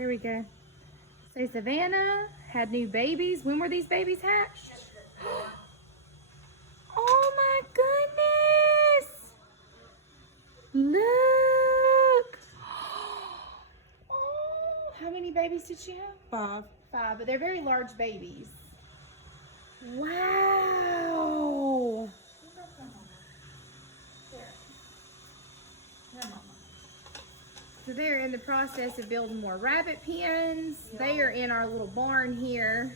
There we go. So Savannah had new babies. When were these babies hatched? Oh my goodness! Look! Oh, how many babies did she have? 5. 5, but they're very large babies. Wow! So they're in the process of building more rabbit pens. They are in our little barn here.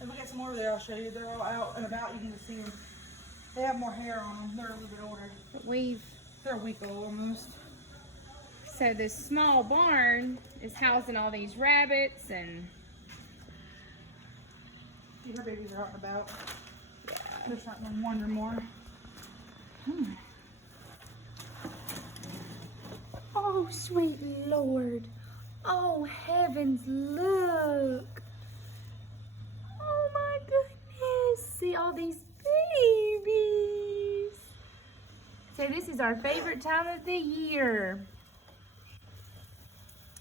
And we got some more there, I'll show you. They're all out and about. You can just see them. They have more hair on them. They're a little bit older. But They're a week old almost. so this small barn is housing all these rabbits and See, her babies are out and about. yeah. They're starting to wander more. Oh, sweet Lord. Oh, heavens, look. Oh, my goodness. See all these babies. So this is our favorite time of the year.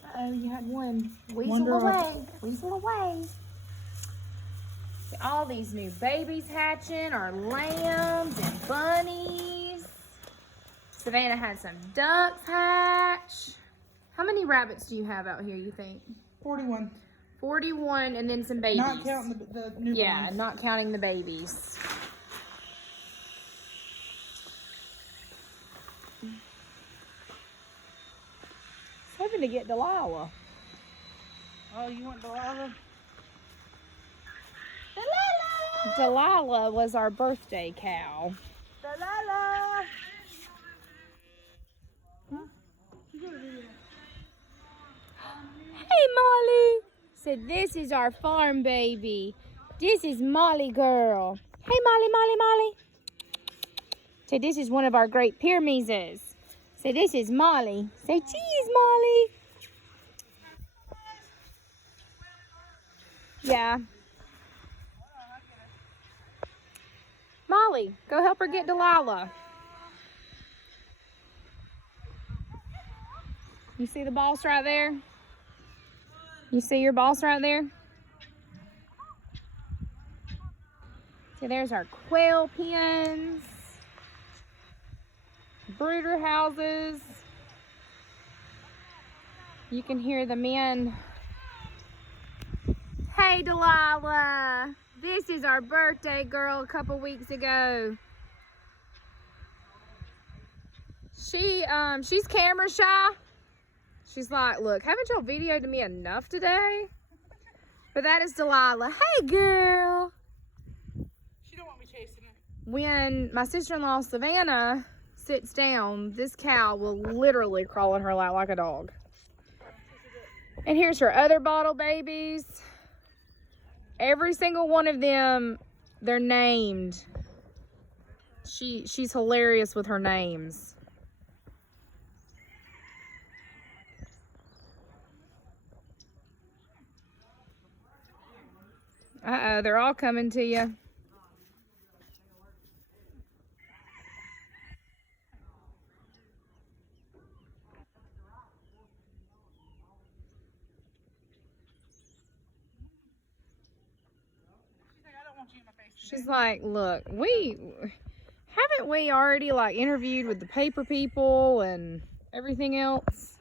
Uh-oh, you had one weasel Wander away. Weasel away. See all these new babies hatching, our lambs and bunnies. Savannah had some ducks hatch. How many rabbits do you have out here, you think? 41. 41, and then some babies. Not counting the new Yeah, ones. not counting the babies. Hoping to get Delilah. Oh, you want Delilah? Delilah was our birthday cow. Delilah! Huh? You gotta do that. Hey, Molly. So this is our farm baby. This is Molly girl. Hey, Molly, Molly, Molly. So this is one of our great Pyrenees. So this is Molly. Say cheese, Molly. Yeah. Molly, go help her get Delilah. You see the boss right there? You see your boss right there? So there's our quail pens, brooder houses. You can hear the men. Hey, Delilah. This is our birthday girl a couple weeks ago. She's camera shy. She's like, look, haven't y'all videoed me enough today? But that is Delilah. Hey, girl. She don't want me chasing her. When my sister-in-law, Savannah, sits down, this cow will literally crawl in her lap like a dog. And here's her other bottle babies. Every single one of them, they're named. She's hilarious with her names. Uh-oh, they're all coming to you. She's like, look, haven't we already like interviewed with the paper people and everything else?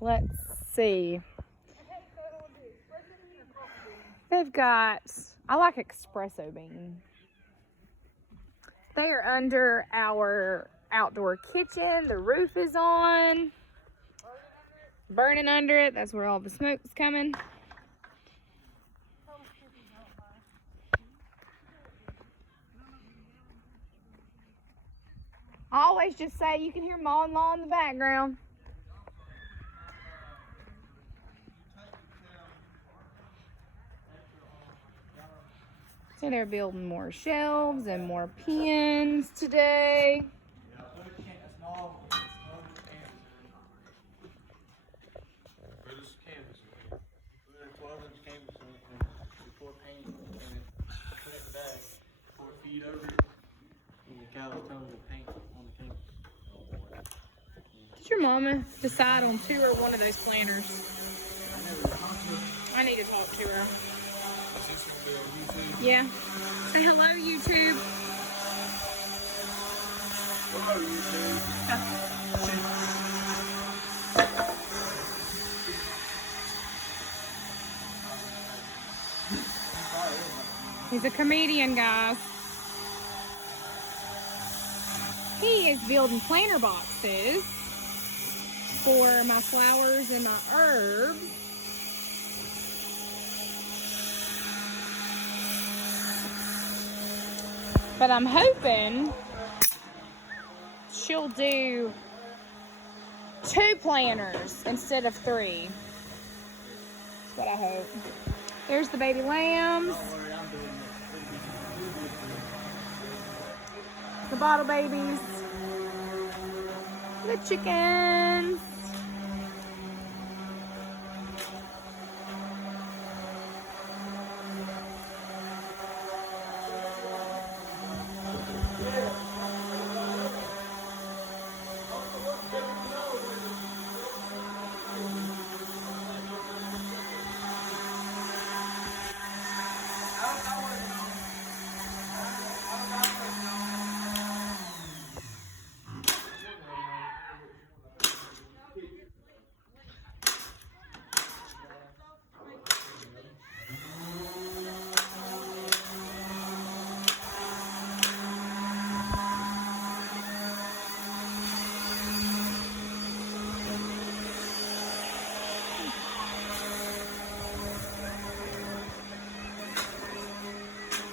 Let's see. They've got, I like espresso bean. They are under our outdoor kitchen. The roof is on. Burning under it. That's where all the smoke's coming. I always just say you can hear Ma and Law in the background. So they're building more shelves and more pens today. I was telling the paint on the paint. Did your mama decide on 2 or 1 of those planters? I need to talk to her. Yeah. Say hello, YouTube. Hello, YouTube. He's a comedian, guys. He is building planter boxes for my flowers and my herbs. But I'm hoping she'll do 2 planters instead of 3. That's what I hope. There's the baby lambs. Don't worry, I'm doing it. The bottle babies. The chickens.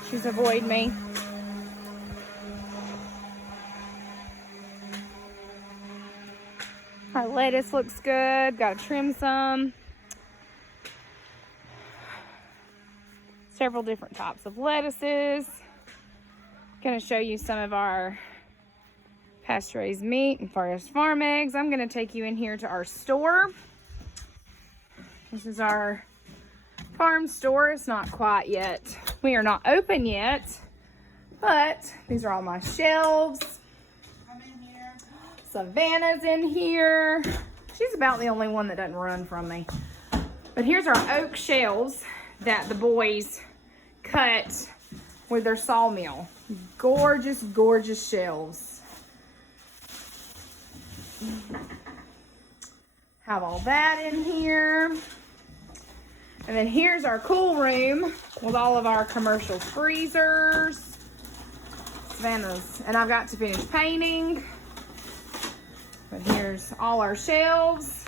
She's avoiding me. Our lettuce looks good. Gotta trim some. Several different types of lettuces. Gonna show you some of our pasture-raised meat and Forest Farm eggs. I'm gonna take you in here to our store. This is our farm store. It's not quite yet. We are not open yet, but these are all my shelves. I'm in here. Savannah's in here. She's about the only one that doesn't run from me. But here's our oak shelves that the boys cut with their sawmill. Gorgeous, gorgeous shelves. Have all that in here. And then here's our cool room with all of our commercial freezers. Savannah's, and I've got to finish painting. But here's all our shelves.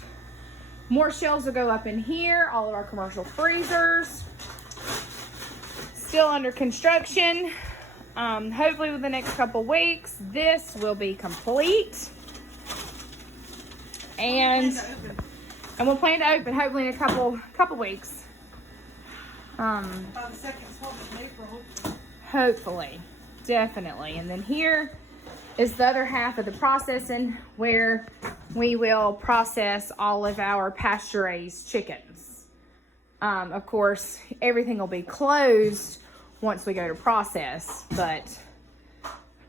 More shelves will go up in here. All of our commercial freezers. Still under construction. Hopefully within the next couple weeks, this will be complete. And we'll plan to open hopefully in a couple weeks. By the second of April. Hopefully, definitely. And then here is the other half of the processing where we will process all of our pasture-raised chickens. Of course, everything will be closed once we go to process, but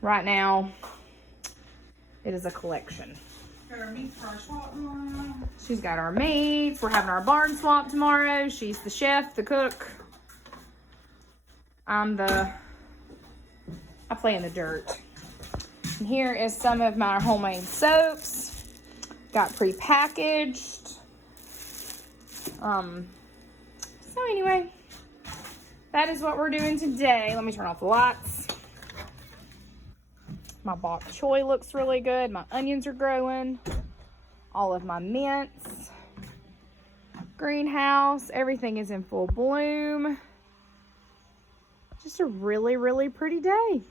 right now it is a collection. Got our meat for our swap tomorrow. She's got our meats. We're having our barn swap tomorrow. She's the chef, the cook. I play in the dirt. And here is some of my homemade soaps. Got pre-packaged. So anyway, that is what we're doing today. Let me turn off the lights. My bok choy looks really good. My onions are growing. All of my mints. Greenhouse. Everything is in full bloom. Just a really, really pretty day.